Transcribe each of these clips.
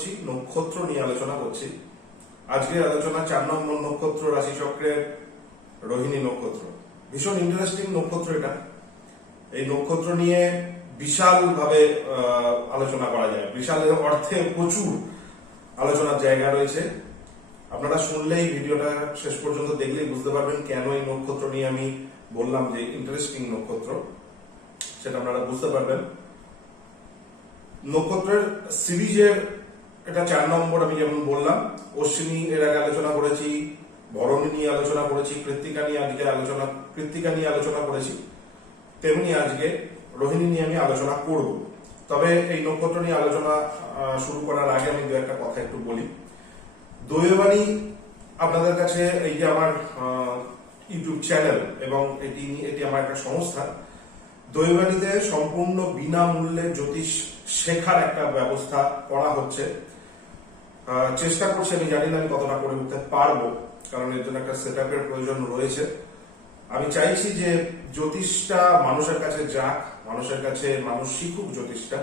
করছি, নক্ষত্র নিয়ে আলোচনা করছি। আজকের আলোচনা 4 নম্বর নক্ষত্র রাশি চক্রের রোহিণী নক্ষত্র। ভীষণ ইন্টারেস্টিং নক্ষত্র এটা। এই নক্ষত্র নিয়ে বিশাল ভাবে আলোচনা করা যায়, বিশালের অর্থে প্রচুর আলোচনার জায়গা রয়েছে। আপনারা শুনলেই ভিডিওটা শেষ পর্যন্ত দেখলেই বুঝতে পারবেন কেন এই নক্ষত্র নিয়ে আমি বললাম যে ইন্টারেস্টিং নক্ষত্র, সেটা আপনারা বুঝতে পারবেন। নক্ষত্রের সিরিজের এটা 4 নম্বর। আমি যেমন বললাম, অশ্বিনী এর আগে আলোচনা করেছি, ভরণী নিয়ে আলোচনা করেছি, কৃত্তিকা নিয়ে আলোচনা করেছি, তেমনি আজকে রোহিণী নিয়ে আমি আলোচনা করব। তবে এই নক্ষত্র নিয়ে আলোচনা শুরু করার আগে আমি দু একটা কথা একটু বলি। দৈববাণী আপনাদের কাছে, এই যে আমার ইউটিউব চ্যানেল এবং এটি আমার একটা সংস্থা। দৈববাণীতে সম্পূর্ণ বিনামূল্যে জ্যোতিষ শেখার একটা ব্যবস্থা করা হচ্ছে। চেষ্টা করছি, আমি জানি না আমি কতটা করে উঠতে পারবো, কারণ এর জন্য একটা সেট আপের প্রয়োজন রয়েছে। আমি চাইছি যে জ্যোতিষটা মানুষের কাছে যাক, মানুষের কাছে মানুষ শিখুক জ্যোতিষটা।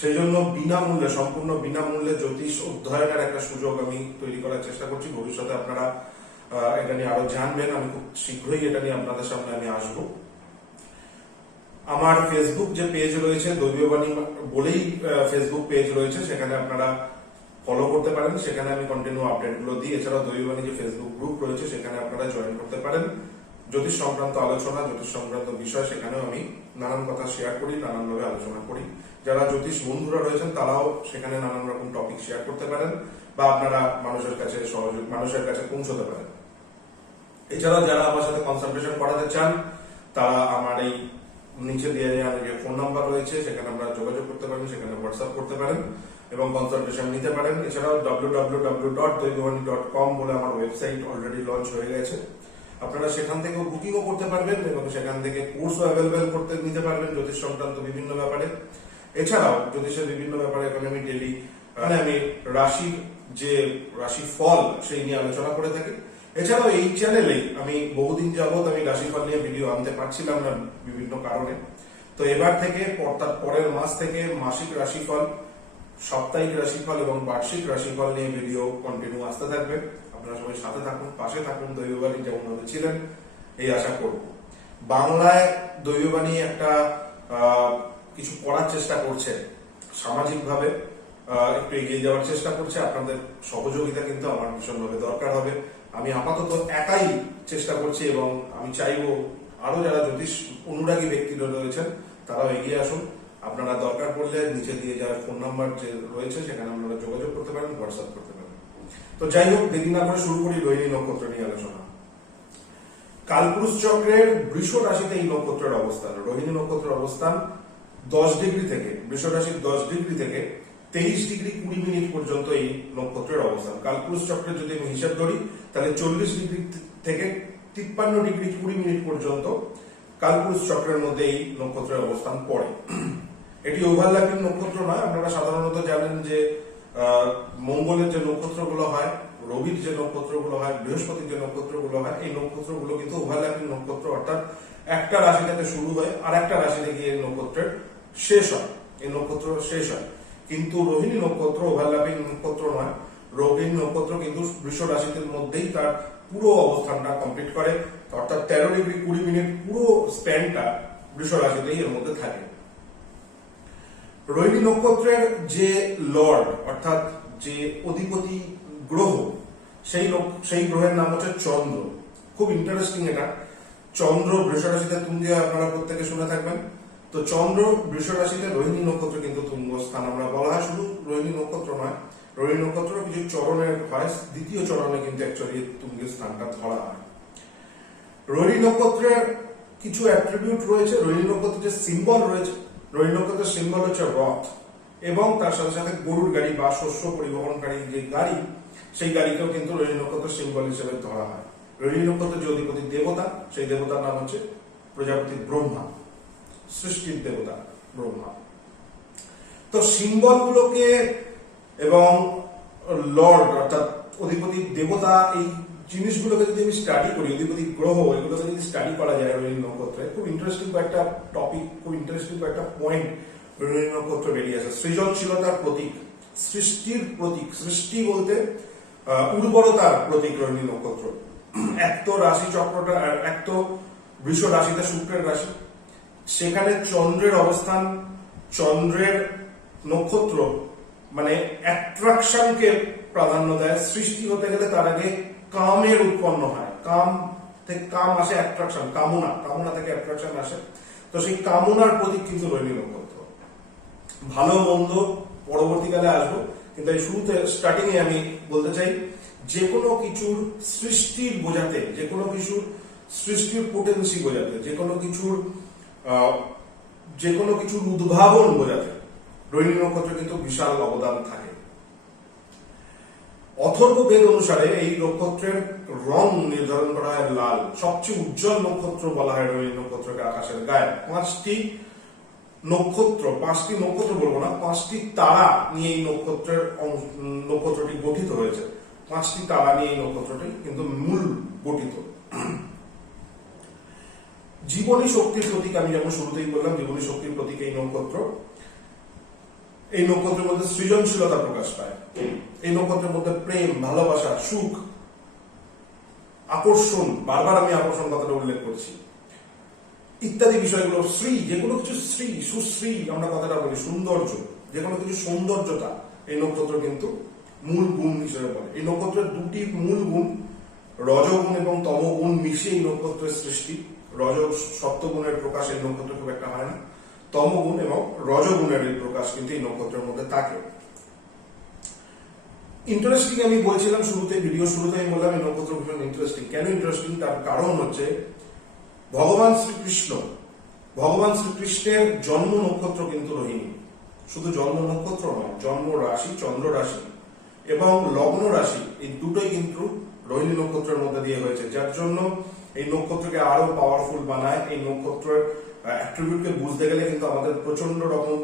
সেই জন্য বিনামূল্যে, সম্পূর্ণ বিনামূল্যে জ্যোতিষ অধ্যয়নের একটা সুযোগ আমি তৈরি করার চেষ্টা করছি। ভবিষ্যতে আপনারা এটা নিয়ে আরো জানবেন। আমি খুব শীঘ্রই এটা নিয়ে আপনাদের সামনে আমি আসবো। আমার ফেসবুক যে পেজ রয়েছে, দৈববাণী বলেই ফেসবুক পেজ রয়েছে, সেখানে আপনারা ফলো করতে পারেন। সেখানে আমি কন্টিনিউ আপডেট গুলো দিই। এছাড়াও দৈববাণী যে ফেসবুক গ্রুপ রয়েছে, সেখানে আপনারা জয়েন করতে পারেন। জ্যোতিষ সংক্রান্ত আলোচনা, জ্যোতিষ সংক্রান্ত বিষয়, সেখানেও আমি নানান কথা শেয়ার করি, নানানভাবে আলোচনা করি। যারা জ্যোতিষ বন্ধুরা রয়েছেন তারাও সেখানে নানান রকম টপিক শেয়ার করতে পারেন, বা আপনারা মানুষের কাছে পৌঁছতে পারেন। এছাড়াও যারা আমার সাথে কনসালটেশন করাতে চান, তারা আমার এই নিচে দিয়ে দেওয়া যে ফোন নাম্বার রয়েছে, সেখানে আমরা যোগাযোগ করতে পারেন, সেখানে হোয়াটসঅ্যাপ করতে পারেন এবং কনসালটেশন নিতে পারেন। এছাড়াও www.doibani.com বলে আমার ওয়েবসাইট অলরেডি লঞ্চ হয়ে গেছে। আপনারা সেখান থেকে বুকিংও করতে পারবেন এবং সেখান থেকে কোর্সও অ্যাভেলেবেল করতে নিতে পারবেন জ্যোতিষ সংক্রান্ত বিভিন্ন ব্যাপারে। এছাড়াও জ্যোতিষের বিভিন্ন ব্যাপারে এখন আমি ডেলি আমি রাশি ফল সেই নিয়ে আলোচনা করে থাকি। এছাড়াও এই চ্যানেলে আমি বহুদিন যাবত আমি রাশিফল নিয়ে ভিডিও আনতে পারছিলাম না বিভিন্ন কারণে। তো এবার থেকে পরের মাস থেকে মাসিক রাশিফল, সাপ্তাহিক রাশিফল এবং বার্ষিক রাশিফল নিয়ে ভিডিও কন্টিনিউ আসতে থাকবে। আপনারা সবাই সাথে থাকুন, পাশে থাকুন। দৈববাণী যেমন ভাবে ছিলেন এই আশা করব। বাংলায় দৈববাণী একটা কিছু করার চেষ্টা করছে, সামাজিক ভাবে একটু এগিয়ে যাওয়ার চেষ্টা করছে। আপনাদের সহযোগিতা কিন্তু আমার ভীষণভাবে দরকার হবে। আমি আপাতত একাই চেষ্টা করছি এবং আমি চাইবো আরো যারা জ্যোতিষ অনুরাগী ব্যক্তিরা রয়েছেন তারাও এগিয়ে আসুন। আপনারা দরকার পড়লে নিচে দিয়ে যাওয়ার ফোন নাম্বার যে রয়েছে, সেখানে আপনারা যোগাযোগ করতে পারেন, হোয়াটসঅ্যাপ করতে পারেন। তো যাই হোক, দেরি না করে শুরু করি রোহিণী নক্ষত্র নিয়ে আলোচনা। কালপুরুষ চক্রের বৃষ রাশিতে এই নক্ষত্রের অবস্থান, রোহিণী নক্ষত্রের অবস্থান 10 ডিগ্রি থেকে, বৃষ রাশির 10 ডিগ্রি থেকে 23 ডিগ্রি 20 মিনিট পর্যন্ত এই নক্ষত্রের অবস্থান। কালপুরুষ চক্রের যদি আমি হিসাব ধরি, তাহলে 40 ডিগ্রি থেকে 53 ডিগ্রি 20 মিনিট পর্যন্ত কালপুরুষ চক্রের মধ্যে এই নক্ষত্রের অবস্থান পড়ে। এটি ওভারল্যাপিং নক্ষত্র নয়। আপনারা সাধারণত জানেন যে মঙ্গলের যে নক্ষত্রগুলো হয়, রবির যে নক্ষত্রগুলো হয়, বৃহস্পতির যে নক্ষত্রগুলো হয়, এই নক্ষত্রগুলো কিন্তু ওভারল্যাপিং নক্ষত্র, অর্থাৎ একটা রাশি থেকে শুরু হয় আর একটা রাশিতে গিয়ে এই নক্ষত্রের শেষ হয়, এই নক্ষত্র শেষ হয়। কিন্তু রোহিণী নক্ষত্র ওভারল্যাপিং নক্ষত্র নয়। রোহিণী নক্ষত্র কিন্তু বৃষ রাশির মধ্যেই তার পুরো অবস্থানটা কমপ্লিট করে, অর্থাৎ 13 ডিগ্রি 20 মিনিট পুরো স্প্যানটা বৃষ রাশিতেই এর মধ্যে থাকে। রোহিণী নক্ষত্রের যে লর্ড, অর্থাৎ যে অধিপতি গ্রহ, সেই গ্রহের নাম হচ্ছে চন্দ্র। খুব ইন্টারেস্টিং এটা। চন্দ্র বৃষ রাশিতে তুঙ্গে, আপনারা প্রত্যেকে শুনে থাকবেন। তো চন্দ্র বৃষ রাশিতে, রোহিণী নক্ষত্র কিন্তু তুঙ্গ স্থান। আমরা বলা হয় শুধু রোহিণী নক্ষত্র নয়, রোহিণী নক্ষত্র কিছু চরণের হয়, দ্বিতীয় চরণে কিন্তু অ্যাকচুয়ালি তুঙ্গের স্থানটা ধরা হয়। রোহিণী নক্ষত্রের কিছু অ্যাট্রিবিউট রয়েছে। রোহিণী নক্ষত্রের যে সিম্বল রয়েছে, রোহিণী নক্ষত্রের সিম্বল হচ্ছে রথ, এবং তার সাথে সাথে গরুর গাড়ি বা শস্য পরিবহনকারী যে গাড়ি, সেই গাড়িকেও কিন্তু রোহিণী নক্ষত্রের সিম্বল হিসেবে ধরা হয়। রোহিণী নক্ষত্রের যে অধিপতি দেবতা, সেই দেবতার নাম হচ্ছে প্রজাপতি ব্রহ্মা, সৃষ্টির দেবতা ব্রহ্মা। তো সিম্বল গুলোকে এবং লর্ড অর্থাৎ অধিপতি দেবতা, এই জিনিসগুলোকে যদি আমি স্টাডি করি, অধিপতি গ্রহ, এগুলোকে যদি স্টাডি করা যায় রোহিণী নক্ষত্রে, খুব ইন্টারেস্টিং কয়েকটা টপিক, খুব ইন্টারেস্টিং কয়েকটা পয়েন্ট রোহিণী নক্ষত্র বেরিয়ে আসে। সৃজনশীলতার প্রতীক, সৃষ্টির প্রতীক, সৃষ্টি বলতে উর্বরতার প্রতীক রোহিণী নক্ষত্র। এক তো রাশি চক্রটা, এক তো বৃষ রাশিতে শুক্রের রাশি, সেখানে চন্দ্রের অবস্থান, চন্দ্রের নক্ষত্র মানে অ্যাট্রাকশনকে প্রাধান্য দেয়। সৃষ্টি হতে গেলে তার আগে কামের উৎপন্ন হয়, কাম থেকে কাম আসে অ্যাট্রাকশন, কামনা, কামনা থেকে অ্যাট্রাকশন আসে। তো সেই কামনার প্রতীক কিন্তু রোহিণী নক্ষত্র। ভালো মন্দ পরবর্তীকালে আসবো, কিন্তু এই শুরুতে স্টার্টিং এ আমি বলতে চাই, যে কোনো কিছুর সৃষ্টির বোঝাতে, যে কোনো কিছুর সৃষ্টির পোটেন্সি বোঝাতে, যে কোনো কিছুর উদ্ভাবন বোঝাতে রোহিণী নক্ষত্র কিন্তু বিশাল অবদান থাকে। অথর্ব বেদ অনুসারে এই নক্ষত্রের রং নির্ধারণ করা হয় লাল। সবচেয়ে উজ্জ্বল নক্ষত্র বলা হয় রোহিণী নক্ষত্রকে আকাশের গায়ে। পাঁচটি নক্ষত্র বলবো না, 5টি তারা নিয়ে এই নক্ষত্রটি গঠিত হয়েছে। 5টি তারা নিয়ে এই নক্ষত্রটি কিন্তু মূল গঠিত। জীবনী শক্তির প্রতীক, আমি যেমন শুরুতেই বললাম, জীবনী শক্তির প্রতীক এই নক্ষত্র। এই নক্ষত্রের মধ্যে সৃজনশীলতা প্রকাশ পায়। এই নক্ষত্রের মধ্যে প্রেম, ভালোবাসা, সুখ, আকর্ষণ, বারবার আমি আকর্ষণ কথাটা উল্লেখ করছি, ইত্যাদি বিষয়গুলো, শ্রী, যে কোনো কিছু শ্রী, সুশ্রী আমরা কথাটা বলি, সৌন্দর্য, যে কোনো কিছু সৌন্দর্যতা এই নক্ষত্র কিন্তু মূল গুণ হিসেবে বলে। এই নক্ষত্রের দুটি মূল গুণ, রজগুণ এবং তমগুণ মিশিয়ে এই নক্ষত্রের সৃষ্টি। সপ্তগুণের প্রকাশ এই নক্ষত্র খুব একটা হয় না, তমগুণ এবং রজগুণের এই প্রকাশ কিন্তু এই নক্ষত্রের মধ্যে থাকে। ইন্টারেস্টিং আমি বলছিলাম শুরুতে, ভিডিও শুরুতে আমি বললাম এই নক্ষত্র ভীষণ ইন্টারেস্টিং। কেন ইন্টারেস্টিং? তার কারণ হচ্ছে ভগবান শ্রীকৃষ্ণের জন্ম নক্ষত্র কিন্তু রোহিণী। শুধু জন্ম নক্ষত্র নয়, জন্ম রাশি, চন্দ্র রাশি এবং লগ্ন রাশি, এই দুটোই কিন্তু রোহিণী নক্ষত্রের মধ্যে দিয়ে হয়েছে, যার জন্য এই নক্ষত্রকে আরো পাওয়ারফুল বানায়। এই নক্ষত্রের অ্যাট্রিবিউটকে বুঝতে গেলে কিন্তু আমাদের প্রচন্ড রকম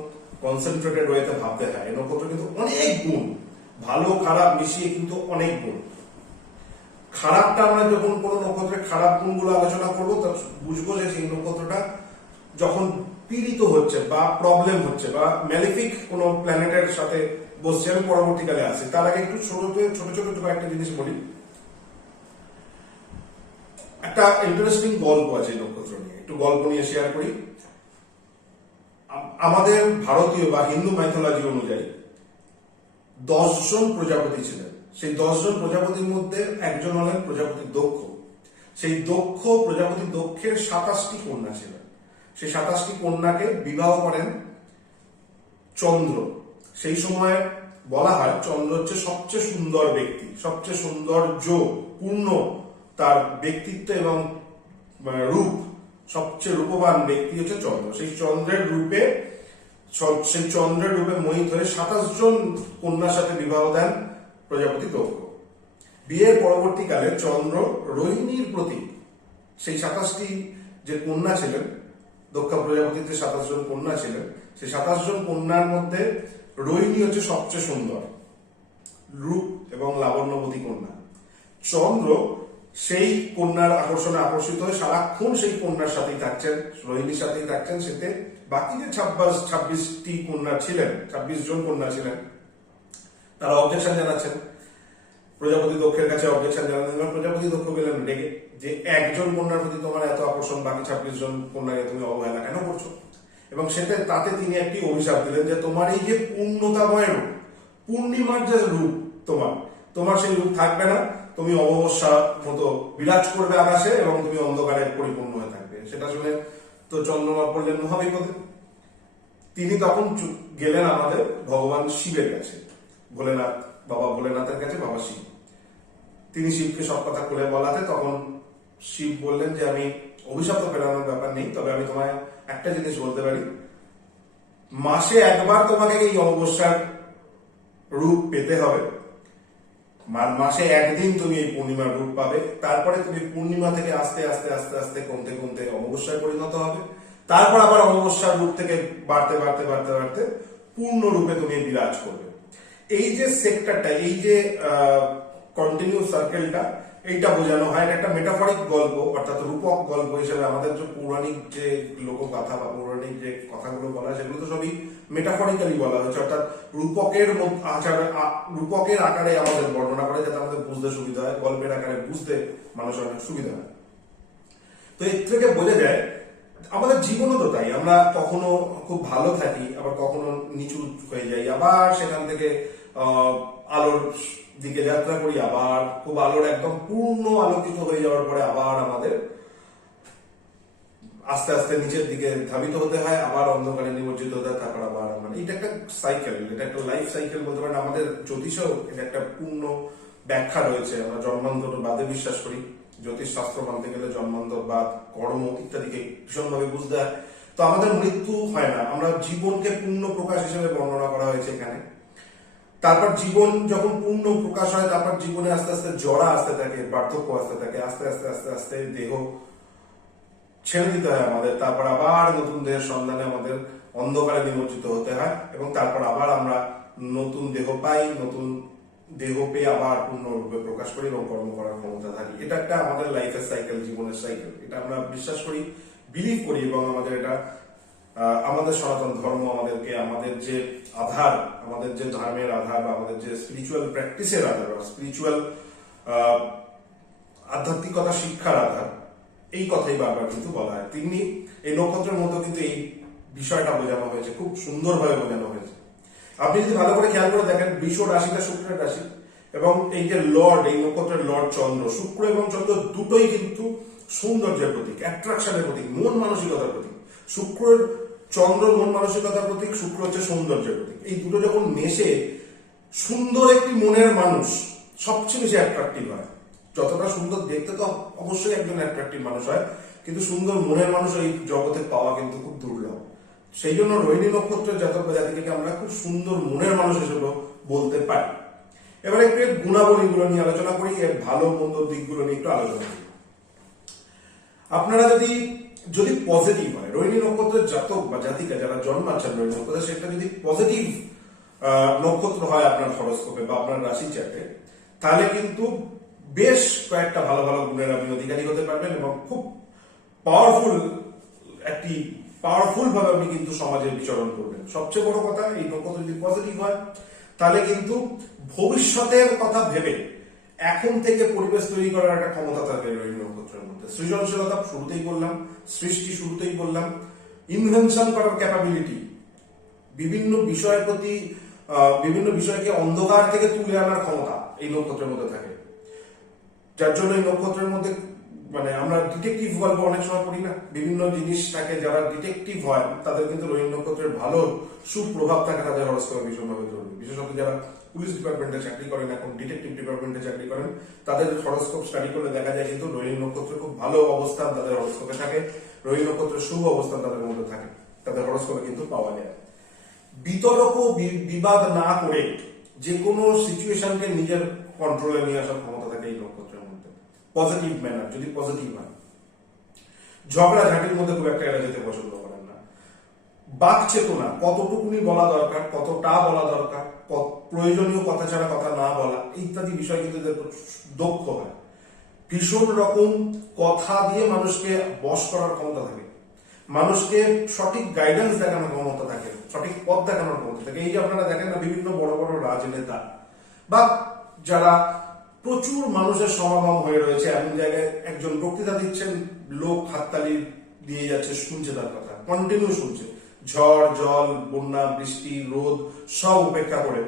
কনসেন্ট্রেটেড ওয়েতে ভাবতে হয়। এই নক্ষত্র কিন্তু অনেক গুণ, ভালো খারাপ মিশিয়ে কিন্তু অনেক গুণ। খারাপটা আমরা যখন কোনো নক্ষত্রের খারাপ গুণগুলো আলোচনা করবো, তা বুঝবো যে সেই নক্ষত্রটা যখন পীড়িত হচ্ছে বা প্রবলেম হচ্ছে বা ম্যালিফিক কোনো প্ল্যানেটের সাথে বসছে, আমি পরবর্তীকালে আসি। তার আগে একটু ছোট ছোট কয়েকটা জিনিস বলি। একটা ইন্টারেস্টিং গল্প আছে নক্ষত্র নিয়ে, একটু গল্প নিয়ে শেয়ার করি। আমাদের ভারতীয় বা হিন্দু মাইথোলজি অনুযায়ী 10 জন প্রজাপতি ছিলেন। সেই 10 জন প্রজাপতির মধ্যে একজন হলেন প্রজাপতি দক্ষ। সেই প্রজাপতি দক্ষের 27টি কন্যা ছিলেন। সেই 27টি কন্যাকে বিবাহ করেন চন্দ্র। সেই সময় বলা হয় চন্দ্র হচ্ছে সবচেয়ে সুন্দর ব্যক্তি, সবচেয়ে সৌন্দর্য পূর্ণ তার ব্যক্তিত্ব এবং রূপ, সবচেয়ে রূপবান ব্যক্তি হচ্ছে চন্দ্র। সেই চন্দ্রের রূপে মোহিত হয়ে 27 জন কন্যার সাথে বিবাহ দেন প্রজাপতি দক্ষ। বিয়ের পরবর্তীকালে চন্দ্র রোহিণীর প্রতি সেই 27টি যে কন্যা ছিলেন, দক্ষ প্রজাপতির যে 27 জন কন্যা ছিলেন, সেই 27 জন কন্যার মধ্যে রোহিণী হচ্ছে সবচেয়ে সুন্দর রূপ এবং লাবণ্যবতী কন্যা। চন্দ্র সেই কন্যার আকর্ষণে আকর্ষিত হয়ে সারাক্ষণ সেই কন্যার সাথেই থাকছেন, রোহিণীর সাথেই থাকছেন। সেতে বাকি যে 26টি কন্যা ছিলেন, 26 জন কন্যা ছিলেন, তারা অবজেকশন জানাচ্ছেন প্রজাপতি দক্ষের কাছে। অবজেকশন জানাচ্ছেন, প্রজাপতি দক্ষ গেলেন রেগে যে একজন কন্যার প্রতি তোমার এত আকর্ষণ, বাকি 26 জন কন্যাকে তুমি অবহেলা কেন করছো? এবং তাতে তিনি একটি অভিশাপ দিলেন যে তোমার এই যে পূর্ণতাময় রূপ, পূর্ণিমার যে রূপ তোমার সেই রূপ থাকবে না। তুমি অমাবস্যা মতো বিরাজ করবে আকাশে এবং তুমি অন্ধকারে পরিপূর্ণ হয়ে থাকবে। সেটা শুনে তো চন্দ্রমা পড়লেন মহাবিপদে। তিনি তখন গেলেন আমাদের ভগবান শিবের কাছে, বাবা ভোলেনাথের কাছে, বাবা শিব। তিনি শিবকে সব কথা খুলে বলাতে তখন শিব বললেন যে আমি অভিশাপ তো ফেরানোর ব্যাপার নেই, তবে আমি তোমায় একটা জিনিস বলতে পারি, মাসে একবার তোমাকে এই অমাবস্যার রূপ পেতে হবে। মাসে একদিন তুমি এই পূর্ণিমার রূপ পাবে, তারপরে তুমি পূর্ণিমা থেকে আস্তে আস্তে আস্তে আস্তে কমতে কমতে অমাবস্যায় পরিণত হবে, তারপর আবার অমাবস্যার রূপ থেকে বাড়তে বাড়তে বাড়তে বাড়তে পূর্ণ রূপে তুমি বিরাজ করবে। এই যে সেক্টরটা, এই যে কন্টিনিউ সার্কেলটা, এইটা বোঝানো হয়। এটা একটা মেটাফরিক গল্প, অর্থাৎ রূপক গল্প হিসেবে আমাদের যে পৌরাণিক যে লোকগাথা বা পৌরাণিক যে কথাগুলো বলা হয় সেগুলো তো সবই মেটাফরিক্যালি বলা হয়েছে, অর্থাৎ রূপকের আকারে আমাদের বর্ণনা করে, যাতে আমাদের বুঝতে সুবিধা হয়, গল্পের আকারে বুঝতে মানুষের অনেক সুবিধা হয়। তো এর থেকে বোঝা যায় আমাদের জীবনও তো তাই, আমরা কখনো খুব ভালো থাকি, আবার কখনো নিচু হয়ে যাই, আবার সেখান থেকে আলোর দিকে যাত্রা করি, আবার খুব আলোর একদম পূর্ণ আলোকিত হয়ে যাওয়ার পরে আবার আমাদের আস্তে আস্তে নিচের দিকে ধাবিত হতে হয়, আবার অন্ধকারে নিমজ্জিত হতে হয়, তারপর আবার মানে এটা একটা সাইকেল, এটা একটা লাইফ সাইকেল বলতে পারেন। আমাদের জ্যোতিষেও এটা একটা পূর্ণ ব্যাখ্যা রয়েছে। আমরা জন্মান্তরবাদে বিশ্বাস করি, জ্যোতিষ শাস্ত্র মানতে গেলে জন্মান্তরবাদ, কর্ম ইত্যাদিকে ভীষণভাবে বুঝতে হয়। তো আমাদের মৃত্যু হয় না, আমরা জীবনকে পূর্ণ প্রকাশ হিসেবে বর্ণনা করা হয়েছে এখানে। তারপর জীবন যখন পূর্ণ প্রকাশ হয়, তারপর জীবনে আস্তে আস্তে জড়া আসতে থাকে, পার্থক্য আসতে থাকে, আস্তে আস্তে আস্তে আস্তে দেহ ছেড়ে দিতে হয় আমাদের, তারপর আবার নতুন দেহের সন্ধানে আমাদের অন্ধকারে নিমজ্জিত হতে হয়, এবং তারপর আবার আমরা নতুন দেহ পাই, নতুন দেহ পেয়ে আবার পূর্ণরূপে প্রকাশ করি এবং কর্ম করার ক্ষমতা থাকি। এটা একটা আমাদের লাইফের সাইকেল, জীবনের সাইকেল। এটা আমরা বিশ্বাস করি, বিলিভ করি, এবং আমাদের এটা আমাদের সনাতন ধর্ম আমাদেরকে আমাদের যে আধার, আমাদের যে ধর্মের আধার বা আমাদের যে স্পিরিচুয়াল প্র্যাকটিসের আধার বা স্পিরিচুয়াল আধ্যাত্মিকতা শিক্ষার আধার, এই কথাই বারবার কিন্তু বলা হয়। তেমনি এই নক্ষত্রের মধ্যে কিন্তু এই বিষয়টা বোঝানো হয়েছে, খুব সুন্দরভাবে বোঝানো হয়েছে। আপনি যদি ভালো করে খেয়াল করে দেখেন, বৃষ রাশিটা শুক্রের রাশি, এবং এই যে লর্ড, এই নক্ষত্রের লর্ড চন্দ্র, শুক্র এবং চন্দ্র দুটোই কিন্তু সৌন্দর্যের প্রতীক, অ্যাট্রাকশনের প্রতীক, মন মানসিকতার প্রতীক। শুক্রের চন্দ্র মন মানসিকতার প্রতীক, শুক্র হচ্ছে সৌন্দর্যের প্রতীক। এই দুটো যখন মেশে সুন্দর একটি মনের মানুষ সবচেয়ে বেশি অ্যাট্রাকটিভ হয়। যতটা সুন্দর দেখতে তো অবশ্যই একজন অ্যাট্রাকটিভ মানুষ হয়, কিন্তু সুন্দর মনের মানুষ এই জগতে পাওয়া কিন্তু খুব দুর্লভ। সেই জন্য রোহিণী নক্ষত্রের জাতক বা জাতিকে আমরা খুব সুন্দর মনের মানুষ হিসেবে বলতে পারি। এবার একটু গুণাবলীগুলো নিয়ে আলোচনা করি, এর ভালো মন্দ দিকগুলো নিয়ে একটু আলোচনা করি। আপনারা যদি পজিটিভ হয়, রোহিণী নক্ষত্রের জাতক বা জাতিকা যারা জন্মাচ্ছেন রোহিণী নক্ষত্রে, সেটা যদি পজিটিভ নক্ষত্র হয় আপনার হরোস্কোপে বা আপনার রাশি চার্টে, তাহলে কিন্তু বেশ কয়েকটা ভালো ভালো গুণের আপনি অধিকারী হতে পারবেন, এবং খুব পাওয়ারফুল ভাবে আপনি কিন্তু সমাজে বিচরণ করবেন। সবচেয়ে বড় কথা, এই নক্ষত্র যদি পজিটিভ হয় তাহলে কিন্তু ভবিষ্যতের কথা ভেবে এখন থেকে পরিবেশ তৈরি করার একটা ক্ষমতা থাকে রোহিণী নক্ষত্রের মধ্যে। সৃজনশীলতা শুরুতেই বললাম, সৃষ্টি শুরুতেই বললাম, ইনভেনশন করার ক্যাপাবিলিটি, বিভিন্ন বিষয়কে অন্ধকার থেকে তুলে আনার ক্ষমতা এই নক্ষত্রের মধ্যে থাকে। যার জন্য এই নক্ষত্রের মধ্যে মানে আমরা ডিটেকটিভ গল্প অনেক সময় পড়ি না, বিভিন্ন জিনিসটাকে যারা ডিটেকটিভ হয় তাদের কিন্তু রোহিণী নক্ষত্রের ভালো সুপ্রভাব থাকে তাদের হরোস্কোপে ভীষণভাবে জরুরি। বিশেষত যারা পুলিশ ডিপার্টমেন্টে চাকরি করেন, এখন ডিটেকটিভ ডিপার্টমেন্টে চাকরি করেন, তাদের হরোস্কোপ স্টাডি করলে দেখা যায় কিন্তু রোহিণী নক্ষত্রের খুব ভালো অবস্থান তাদের হরোস্কোপে থাকে, রোহিণী নক্ষত্রের শুভ অবস্থান তাদের মধ্যে থাকে, তাদের হরোস্কোপে কিন্তু পাওয়া যায়। বিতর্ক বিবাদ না করে যে কোনো সিচুয়েশনকে নিজের কন্ট্রোলে নিয়ে আসার ক্ষমতা থাকে এই নক্ষত্রের মধ্যে। পজিটিভ ম্যানার যদি পজিটিভ হয়, ঝগড়া ঝাঁটির মধ্যে খুব একটা এরা যেতে পছন্দ করেন না। বাক চেতনা, কতটুকুনি বলা দরকার, কতটা বলা দরকার, প্রয়োজনীয় কথা ছাড়া কথা না বলা, ইত্যাদি বিষয় কিন্তু দক্ষ হয়। ভীষণ রকম কথা দিয়ে মানুষকে বশ করার ক্ষমতা থাকে, মানুষকে সঠিক গাইডেন্স দেখানোর ক্ষমতা থাকে, সঠিক পথ দেখানোর ক্ষমতা থাকে। এই যে আপনারা দেখেন না, বিভিন্ন বড় বড় রাজনেতা বা যারা প্রচুর মানুষের সমাগম হয়ে রয়েছে, এমন জায়গায় একজন বক্তৃতা দিচ্ছেন, লোক হাততালি দিয়ে যাচ্ছে, শুনছে তার কথা, কন্টিনিউ শুনছে, ঝড় জল বন্যা বৃষ্টি রোদ সব উপেক্ষা করে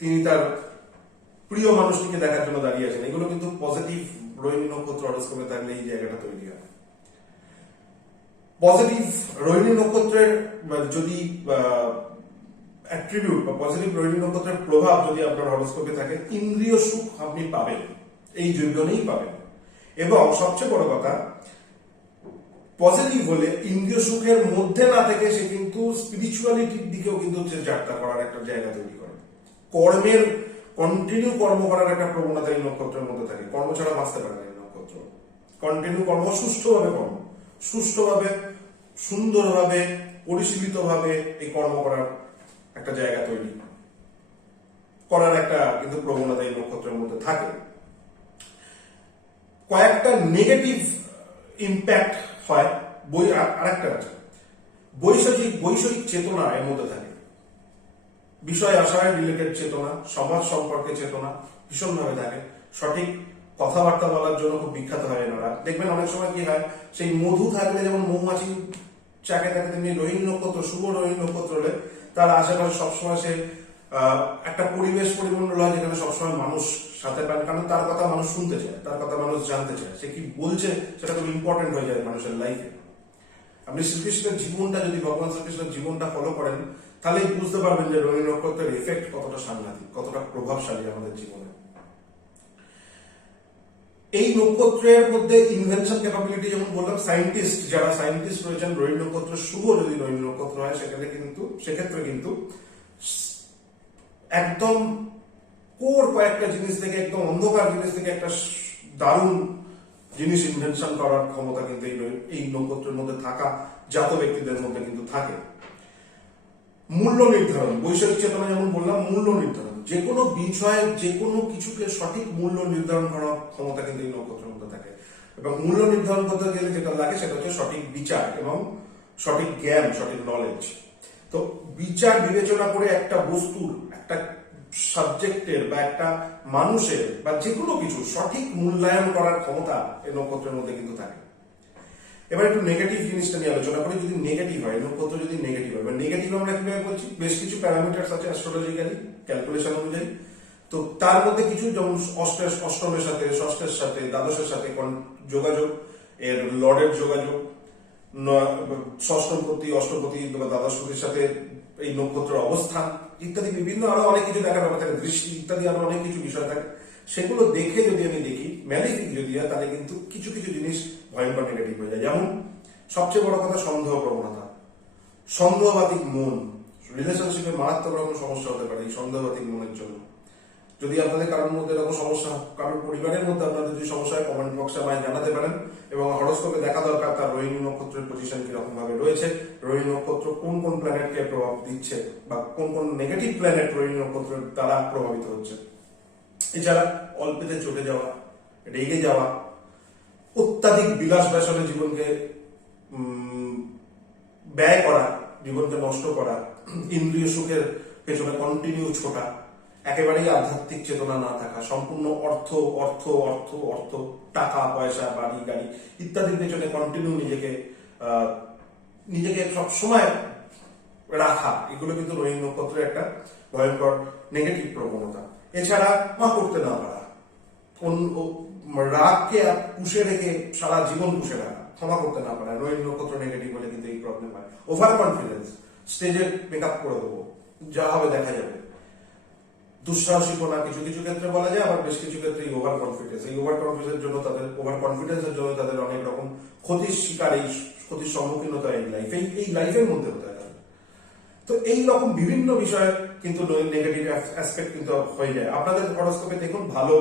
তিনি তার প্রিয় মানুষটিকে দেখার জন্য দাঁড়িয়ে আছেন। এগুলো কিন্তু পজিটিভ রোহিণী নক্ষত্র হরোস্কোপে থাকলে এই জায়গাটা তৈরি হয়। পজিটিভ রোহিণী নক্ষত্রের যদি অ্যাট্রিবিউট বা পজিটিভ রোহিণী নক্ষত্রের প্রভাব যদি আপনার হরোস্কোপে থাকে, ইন্দ্রিয় সুখ আপনি পাবেন, এই জন্যই পাবেন। এবং সবচেয়ে বড় কথা, পজিটিভ হলে ইন্দ্রিয় সুখের মধ্যে না থেকে সে কিন্তু স্পিরিচুয়ালিটির দিকেও কিন্তু যাত্রা করার একটা জায়গা তৈরি করে। কর্মের কন্টিনিউ কর্ম করার একটা প্রবণতা এই নক্ষত্রের মধ্যে থাকে, কর্ম ছাড়া বাঁচতে পারে না এই নক্ষত্র। কন্টিনিউ কর্ম, সুষ্ঠুভাবে সুন্দরভাবে পরিশীলিতভাবে এই কর্ম করার একটা জায়গা তৈরি করার একটা কিন্তু প্রবণতা এই নক্ষত্রের মধ্যে থাকে। কয়েকটা নেগেটিভ ইম্প্যাক্ট হয়। আরেকটা আছে, বৈষয়িক চেতনা এর মধ্যে থাকে, বিষয় আশায় রিলেটেড চেতনা, সমাজ সম্পর্কে চেতনা ভীষণভাবে থাকে। সঠিক কথাবার্তা বলার জন্য খুব বিখ্যাত হয় এনারা। দেখবেন অনেক সময় কি হয়, সেই মধু থাকলে যেমন মৌমাছি চাকে থাকে, তেমনি রোহিণী নক্ষত্র, শুভ রোহিণী নক্ষত্র হলে তার আশেপাশে সবসময় সে একটা পরিবেশ পরিমণ্ডল হয় যেখানে সবসময় মানুষ সাথে পান, কারণ তার কথা মানুষ শুনতে চায়, তার কথা মানুষ জানতে চায়, সে কি বলছে সেটা খুব ইম্পর্টেন্ট হয়ে যায় মানুষের লাইফে। আপনি শ্রীকৃষ্ণের জীবনটা যদি ভগবান শ্রীকৃষ্ণের জীবনটা ফলো করেন, তাহলেই বুঝতে পারবেন যে রোহিণী নক্ষত্রের এফেক্ট কতটা সাংঘাতিক, কতটা প্রভাবশালী আমাদের জীবনে। এই নক্ষত্রের মধ্যে ইনভেনশন ক্যাপাবিলিটি, যেমন বললাম, যারা সায়েন্টিস্ট রয়েছেন, রোহিণী নক্ষত্র শুভ যদি রোহিণী নক্ষত্র হয় সেক্ষেত্রে কিন্তু একদম কোর কয়েকটা জিনিস থেকে, একদম অন্ধকার জিনিস থেকে একটা দারুণ জিনিস ইনভেনশন করার ক্ষমতা কিন্তু এই নক্ষত্রের মধ্যে থাকা জাত ব্যক্তিদের মধ্যে কিন্তু থাকে। মূল্য নির্ধারণ, বৈষয়িক চেতনা যেমন বললাম, মূল্য নির্ধারণ, যে কোনো বিষয়ে যে কোনো কিছুকে সঠিক মূল্য নির্ধারণ করার ক্ষমতা কিন্তু এই নক্ষত্রের মধ্যে থাকে। এবং মূল্য নির্ধারণ করতে গেলে যেটা লাগে সেটা হচ্ছে সঠিক বিচার এবং সঠিক জ্ঞান, সঠিক নলেজ। তো বিচার বিবেচনা করে একটা বস্তুর, একটা সাবজেক্টের বা একটা মানুষের বা যে কোনো কিছু সঠিক মূল্যায়ন করার ক্ষমতা এই নক্ষত্রের মধ্যে কিন্তু থাকে। এবার একটু নেগেটিভ জিনিসটা নিয়ে আলোচনা করি। যদি নেগেটিভ হয়, নক্ষত্র যদি নেগেটিভ হয়, নেগেটিভ আমরা কিভাবে বলছি, বেশ কিছু প্যারামিটার্স আছে অ্যাস্ট্রোলজিক্যালি ক্যালকুলেশন অনুযায়ী। তো তার মধ্যে কিছু, যেমন অষ্টমের সাথে, ষষ্ঠের সাথে, দ্বাদশের সাথে যোগাযোগ, এর লর্ডের যোগাযোগ, ষষ্ঠপতি, অষ্টপতি বা দ্বাদশপতির সাথে এই নক্ষত্রের অবস্থান ইত্যাদি বিভিন্ন আরো অনেক কিছু দেখার ব্যাপার থাকে, দৃষ্টি ইত্যাদি আরো অনেক কিছু বিষয় থাকে। সেগুলো দেখে যদি আমি দেখি ম্যালিফিক যদি হয়, তাহলে কিন্তু কিছু কিছু জিনিস ভয়ঙ্কর নেগেটিভ হয়ে যায়। যেমন সবচেয়ে বড় কথা, সন্দেহ প্রবণতা, সন্দেহবাতিক মন। রিলেশনশিপে মারাত্মক রকম সমস্যা হতে পারে এই সন্দেহবাতিক মনের জন্য। যদি আপনাদের কারোর মধ্যে এরকম সমস্যা, কারোর পরিবারের মধ্যে আপনাদের যদি সমস্যা হয়, কমেন্ট বক্সে আমায় জানাতে পারেন। এবং হরোস্কোপে দেখা দরকার তার রোহিণী নক্ষত্রের পজিশন কিরকম ভাবে রয়েছে, রোহিণী নক্ষত্র কোন কোন প্ল্যানেটকে প্রভাব দিচ্ছে, বা কোন কোন নেগেটিভ প্ল্যানেট রোহিণী নক্ষত্রের দ্বারা প্রভাবিত হচ্ছে। এছাড়া অল্পেতে চটে যাওয়া, রেগে যাওয়া, অত্যাধিক বিলাস ব্যসনে জীবনকে ব্যয় করা, জীবনকে নষ্ট করা, ইন্দ্রিয় সুখের পেছনে কন্টিনিউ ছোটা, একেবারেই আধ্যাত্মিক চেতনা না থাকা, সম্পূর্ণ অর্থ অর্থ অর্থ অর্থ, টাকা পয়সা, বাড়ি গাড়ি ইত্যাদির পেছনে কন্টিনিউ নিজেকে সবসময় রাখা, এগুলো কিন্তু রোহিণী নক্ষত্রের একটা ভয়ঙ্কর নেগেটিভ প্রবণতা। এছাড়া করতে না পারা, রাগকে পুষে রেখে সারা জীবন পুষে রাখা, ক্ষমা করতে না পারা, রোহিণী নক্ষত্র নেগেটিভ হলে কিন্তু এই প্রবলেম হয়। ওভার কনফিডেন্স, স্টেজে মেকআপ করে দেবো, যা হবে দেখা যাবে, দুঃসাহসিকতা কিছু কিছু ক্ষেত্রে বলা যায়, আবার বেশ কিছু ক্ষেত্রে ওভার কনফিডেন্স। এই ওভার কনফিডেন্সের জন্য তাদের অনেক রকম ক্ষতির শিকার, এই ক্ষতির সম্মুখীন হতে হয় এই লাইফের মধ্যে হতে হয়। তো এই রকম বিভিন্ন বিষয় কিন্তু নেগেটিভ অ্যাসপেক্ট কিন্তু হয়ে যায়। আপনাদের হরোস্কোপে দেখুন, ভালো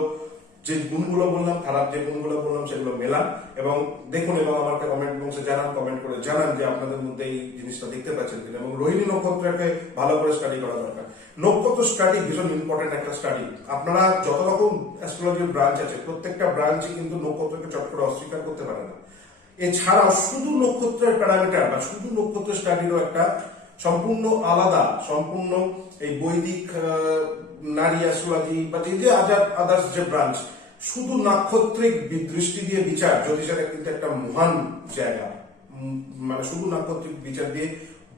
যে গুণগুলো বললাম, খারাপ যে গুণগুলো বললাম, সেগুলো মেলান এবং দেখুন, এবং আমাকে কমেন্ট বক্সে কমেন্ট করে জানান যে আপনাদের মধ্যে এই জিনিসটা দেখতে পাচ্ছেন কিনা। এবং রোহিণী নক্ষত্রকে ভালো করে স্টাডি করা দরকার। নক্ষত্র স্টাডি ভীষণ ইম্পর্টেন্ট একটা স্টাডি। আপনারা যত রকম অ্যাস্ট্রোলজির ব্রাঞ্চ আছে, প্রত্যেকটা ব্রাঞ্চই কিন্তু নক্ষত্রকে চট করে অস্বীকার করতে পারে না। এছাড়াও শুধু নক্ষত্রের প্যারামিটার বা শুধু নক্ষত্রের স্টাডিরও একটা সম্পূর্ণ আলাদা, সম্পূর্ণ এই বৈদিক নারী অ্যাস্ট্রোলজি বা যে আদার্স যে ব্রাঞ্চ, শুধু নাক্ষত্রিক দৃষ্টি দিয়ে বিচার, জ্যোতিষের কিন্তু একটা মহান জায়গা। মানে শুধু নাক্ষত্রিক বিচার দিয়ে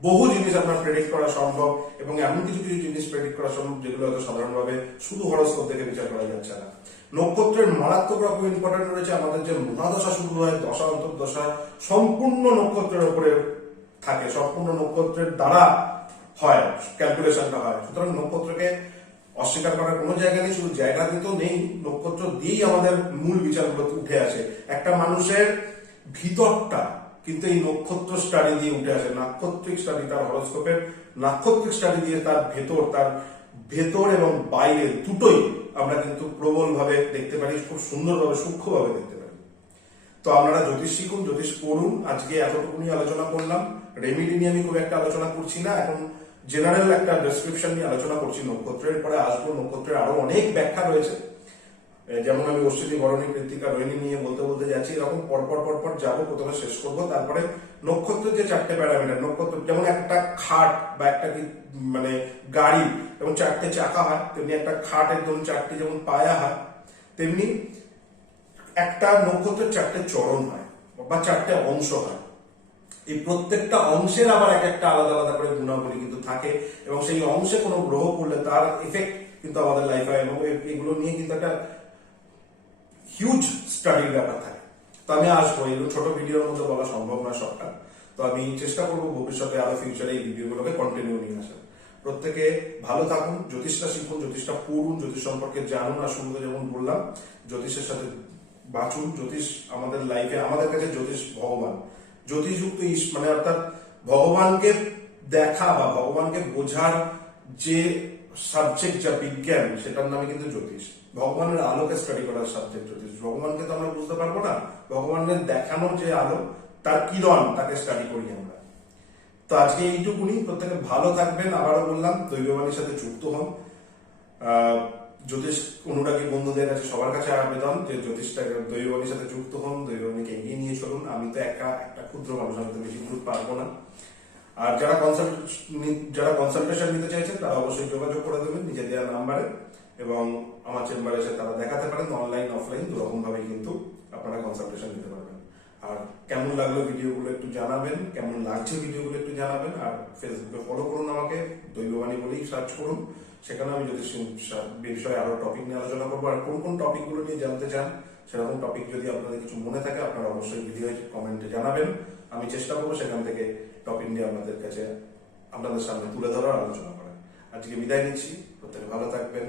বহু জিনিস আপনার প্রেডিক্ট করা সম্ভব, এবং এমন কিছু কিছু জিনিস প্রেডিক্ট করা সম্ভব যেগুলো হয়তো সাধারণভাবে শুধু হরোস্কোপ থেকে বিচার করা যাচ্ছে না। নক্ষত্রের মারাত্মক রকম ইম্পর্টেন্ট রয়েছে। আমাদের যে মহাদশা শুরু হয়, দশা অন্তর্দশা সম্পূর্ণ নক্ষত্রের উপরে থাকে, সম্পূর্ণ নক্ষত্রের দ্বারা হয়, ক্যালকুলেশনটা হয়। সুতরাং নক্ষত্রকে অস্বীকার করার কোনো জায়গা নেই, শুধু জায়গা দিতেও নেই, নক্ষত্র দিয়েই আমাদের মূল বিচারগুলো উঠে আসে। একটা মানুষের ভিতরটা কিন্তু এই নক্ষত্র স্টাডি দিয়ে উঠে আসে, নাক্ষত্রিক স্টাডি, তার হরোস্কোপের নাক্ষত্রিক স্টাডি দিয়ে তার ভেতর এবং বাইরে দুটোই আমরা কিন্তু প্রবলভাবে দেখতে পারি, খুব সুন্দরভাবে সূক্ষ্মভাবে দেখতে পারি। তো আপনারা জ্যোতিষ শিখুন, জ্যোতিষ পড়ুন। আজকে এতটুকুনি আলোচনা করলাম। রেমিডি নিয়ে আমি খুব একটা আলোচনা করছি না, এখন জেনারেল একটা ডেসক্রিপশন নিয়ে আলোচনা করছি নক্ষত্রের। পরে আসবো, নক্ষত্রের আরো অনেক ব্যাখ্যা রয়েছে, যেমন আমি অশ্বিনী, ভরণী, কৃত্তিকা, রোহিণী নিয়ে বলতে বলতে যাচ্ছি, এরকম পরপর পরপর যাবো, প্রথমে শেষ করব, তারপরে নক্ষত্রের যে 4টে প্যারামিটার, নক্ষত্র যেমন একটা খাট বা একটা মানে গাড়ি যেমন 4টে চাকা হয়, তেমনি একটা খাটের ধরুন 4টে যেমন পায়া হয়, তেমনি একটা নক্ষত্রের 4টে চরণ হয় বা 4টে অংশ হয়। এই প্রত্যেকটা অংশের আবার এক একটা আলাদা আলাদা করে গুণাবলী কিন্তু থাকে, এবং সেই অংশে কোনো গ্রহ পড়লে তার এফেক্ট কিন্তু আমাদের লাইফে হয়, এবং এগুলো নিয়ে কিন্তু একটা হিউজ স্টাডির ব্যাপার থাকে। তো আমি আসবো, এগুলো ছোট ভিডিওর মধ্যে বলা সম্ভব না সবটা, তো আমি চেষ্টা করবো ভবিষ্যতে আরো ফিউচারে এই ভিডিওগুলোকে কন্টিনিউ নিয়ে আসার। প্রত্যেকে ভালো থাকুন, জ্যোতিষটা শিখুন, জ্যোতিষটা পড়ুন, জ্যোতিষ সম্পর্কে জানুন, আর শুরুতে যেমন বললাম জ্যোতিষের সাথে বাঁচুন। জ্যোতিষ আমাদের লাইফে, আমাদের কাছে জ্যোতিষ ভগবান, জ্যোতিষযুক্ত মানে অর্থাৎ ভগবানকে দেখা বা ভগবানকে বোঝার যে সাবজেক্ট, যা বিজ্ঞান, সেটার নামে কিন্তু জ্যোতিষ। ভগবানের আলোকে স্টাডি করার সাবজেক্ট জ্যোতিষ। ভগবানকে তো আমরা বুঝতে পারবো না, ভগবানের দেখানোর যে আলো, তার কিরণ, তাকে স্টাডি করি আমরা। তো আজকে এইটুকুনি, প্রত্যেকে ভালো থাকবেন। আবারও বললাম, দৈববাণীর সাথে যুক্ত হন। জ্যোতিষ অনুরাগী বন্ধুদের কাছে, সবার কাছে আবেদন যে জ্যোতিষটাকে, দৈববাণীর সাথে যুক্ত হন, দৈববাণীকে এগিয়ে নিয়ে চলুন। আমি তো একটা ক্ষুদ্র মানুষ, আমি তো বেশি দূর পারবো না। আর যারা কনসালটেশন নিতে চাইছেন তারা অবশ্যই যোগাযোগ করে দেবেন নিজে দেওয়া নাম্বারে, এবং আমার চেম্বারে এসে তারা দেখাতে পারেন। অনলাইন অফলাইন দুরকম ভাবেই কিন্তু আপনারা কনসালটেশন নিতে পারবেন। আর কেমন লাগলো ভিডিওগুলো একটু জানাবেন, কেমন লাগছে ভিডিওগুলো একটু জানাবেন। আর ফেসবুকে ফলো করুন আমাকে, দৈববাণী বলেই সার্চ করুন, সেখানে আমি জ্যোতিষ বিষয়ে আরো টপিক নিয়ে আলোচনা করবো। আর কোন কোন টপিকগুলো নিয়ে জানতে চান, সেরকম টপিক যদি আপনাদের কিছু মনে থাকে, আপনারা অবশ্যই ভিডিও কমেন্টে জানাবেন। আমি চেষ্টা করবো সেখান থেকে টপিক নিয়ে আপনাদের কাছে, আপনাদের সামনে তুলে ধরার, আলোচনা করার। আজকে বিদায় নিচ্ছি, প্রত্যেকে ভালো থাকবেন।